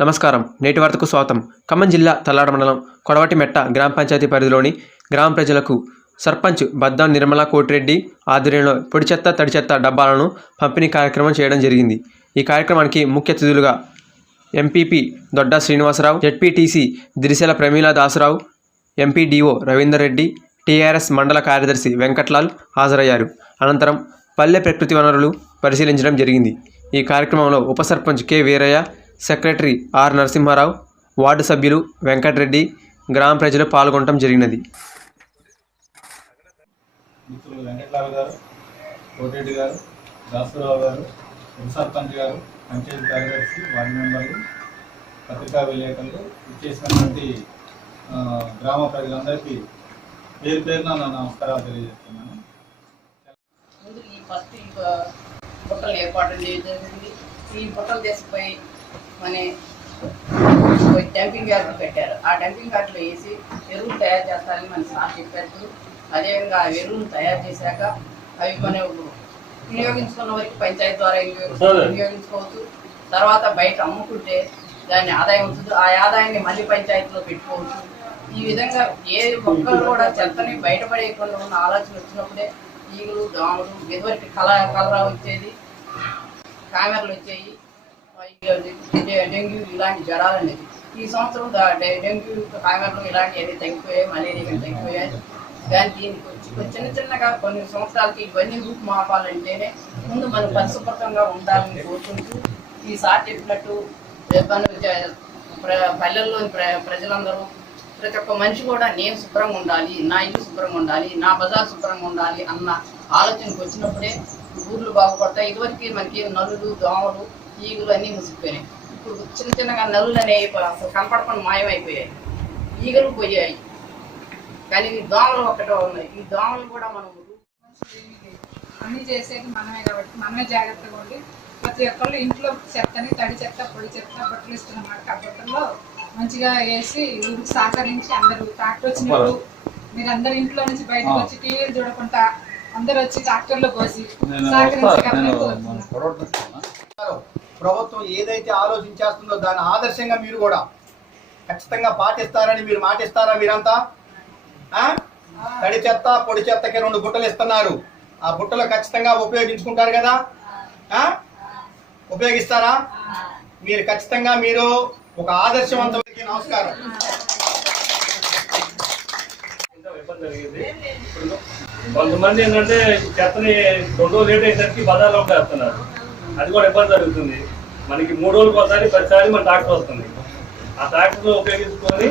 నమస్కారం. నేటి వార్తకు స్వాగతం. ఖమ్మం జిల్లా తల్లాడ మండలం కొడవటిమెట్ట గ్రామ పంచాయతీ పరిధిలోని గ్రామ ప్రజలకు సర్పంచ్ బద్దాం నిర్మలా కోటిరెడ్డి ఆధ్వర్యంలో పొడి చెత్త తడి చెత్త డబ్బాలను పంపిణీ కార్యక్రమం చేయడం జరిగింది. ఈ కార్యక్రమానికి ముఖ్య అతిథులుగా MPP Dodda Srinivasarao ZPTC Dirishela Pramila Dasarao MPDO Ravinder Reddy TRS మండల కార్యదర్శి వెంకట్లాల్ హాజరయ్యారు. అనంతరం పల్లె ప్రకృతి వనరులు పరిశీలించడం జరిగింది. ఈ కార్యక్రమంలో ఉప sarpanch K Veeraiah secretary R Narasimharao ward సభ్యులు వెంకటరెడ్డి గ్రామ ప్రజలు పాల్గొనడం జరిగినది. మిత్రులు వెంకటరావు గారు కోటిరెడ్డి గారు దాసరావు గారు ఉప సర్పంచ్ గారు పంచాయతీ కార్యదర్శి వార్డు మెంబర్లు పత్రికా విలేకరులు ఇచ్చేసినటువంటి ఆ, గ్రామ ప్రజలందరికీ పేరు పేరున నా నమస్కారాలు తెలియజేస్తున్నాను. ముందు ఈ ఫస్ట్ ఈ బ- బుట్టలు ఏర్పాటు చేయడం జరిగింది. ఈ బుట్టలు తీసుకుపోయి మన డంపింగ్ యార్డ్ పెట్టారు. ఆ డంపింగ్ యార్డ్లో వేసి ఎరువులు తయారు చేస్తారని మన సార్ చెప్పారు. అదేవిధంగా ఆ ఎరువులు తయారు చేశాక అవి మనం వినియోగించుకున్న వరకు పంచాయతీ ద్వారా వినియోగించు- వినియోగించుకోవచ్చు. తర్వాత బయట అమ్ముకుంటే దాని ఆదాయం వస్తుంది. ఆ ఆదాయాన్ని మళ్ళీ పంచాయతీలో పెట్టుకోవచ్చు. ఈ విధంగా ఏ ఒక్కరు కూడా చెత్తని బయటపడేయకుండా ఉన్న ఆలోచన వచ్చినప్పుడే ఈగలు దోమలు ఇదివరకు కల కలరా వచ్చేది. కామెరలు డె- డెంగ్యూ ఇలాంటి జ్వరాలు అనేది ఈ సంవత్సరం డెంగ్యూ కామెరలు ఇలాంటివన్నీ తగ్గిపోయాయి మలేరియా తగ్గిపోయాయి. కానీ దీనికి చిన్న చిన్నగా కొన్ని సంవత్సరాలకి ఇవన్నీ రూపు మాపాలంటేనే ముందు మనం పరిశుభ్రంగా ఉండాలని కోరుకుంటూ ఈసారి చెప్పినట్టు పల్లెల్లో పల్లెల్లోని ప్రజలందరూ ప్రతి ఒక్క మనిషి కూడా నేను శుభ్రంగా ఉండాలి నా ఇల్లు శుభ్రంగా ఉండాలి నా బజార్ శుభ్రంగా ఉండాలి అన్న ఆలోచనకు వచ్చినప్పుడే ఊర్లు బాగుపడతాయి. ఇదివరకు మనకి నలులు దోమలు ఈగలు అన్నీ ముసిగిపోయినాయి ఇప్పుడు చిన్న చిన్నగా నలులు అనేవి అసలు కనపడకుండా మాయమైపోయాయి. ఈగలు పోయాయి. కానీ ఈ దోమలు ఒక్కటే ఉన్నాయి. ఈ దోమలు కూడా మనం అన్ని చేసేది మనమే కాబట్టి మనమే జాగ్రత్తగా ఉండి ప్రతి ఒక్కళ్ళు ఇంట్లో చెత్తని తడి చెత్త పొడి చెత్త బట్టలు ఇస్తున్నమాట ఆ బట్టల్లో మంచిగా వేసి ఊరికి సహకరించి అందరూ ట్రాక్టర్ వచ్చినప్పుడు మీరు అందరు ఇంట్లో నుంచి బయటకు వచ్చి టీవీలు చూడకుండా అందరూ వచ్చి ట్రాక్టర్లో పోసి నేను ప్రభుత్వం ఏదైతే ఆలోచించేస్తుందో దాని ఆదర్శంగా మీరు కూడా ఖచ్చితంగా పాటిస్తారని మీరు మాటిస్తారా మీరంతా? తడి చెత్త పొడి చెత్తకి రెండు బుట్టలు ఇస్తున్నారు. ఆ బుట్టలు ఖచ్చితంగా ఉపయోగించుకుంటారు కదా? ఉపయోగిస్తారా? మీరు ఖచ్చితంగా మీరు ఒక ఆదర్శవంతమైన నమస్కారం. ఇప్పుడు కొంతమంది ఏంటంటే చెత్తని రెండు రోజులు లేట్ అయ్యేసరికి బజార్లో వేస్తున్నారు. అది కూడా ఇబ్బంది జరుగుతుంది? మనకి మూడు రోజులకు ఒకసారి ప్రతిసారి మన ట్రాక్టర్ వస్తుంది. ఆ ట్రాక్టర్ ఉపయోగించుకొని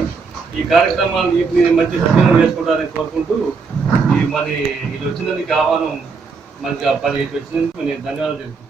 ఈ కార్యక్రమాలు వీటిని మంచి సద్వినియోగం చేసుకుంటారని కోరుకుంటూ ఈ మరి ఇది వచ్చినందుకు ఆహ్వానం మనకి పది వచ్చినందుకు నేను ధన్యవాదాలు తెలుపుతున్నాను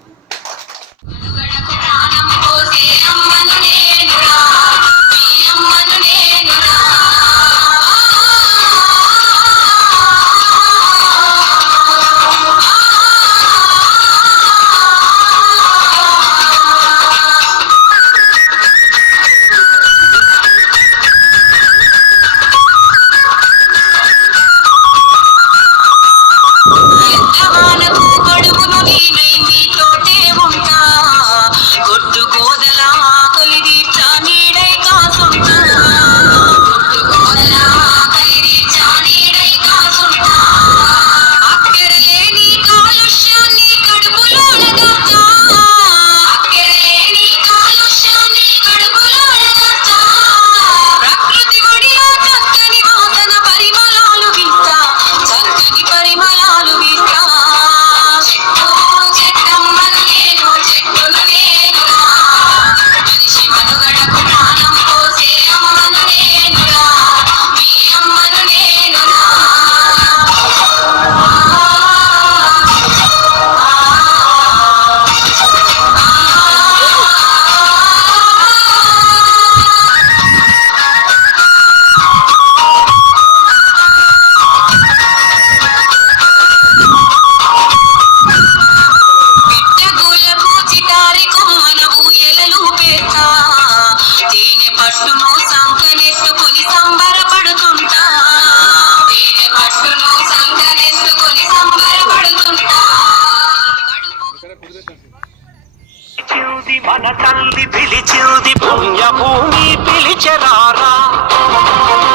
మన తల్లి పిలిచింది పుణ్యభూమి పిలిచెరారా.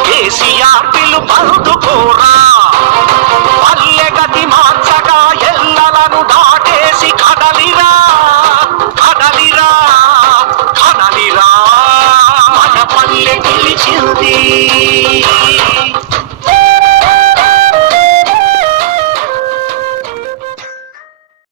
కేసీఆర్ పిలుపందుకోరా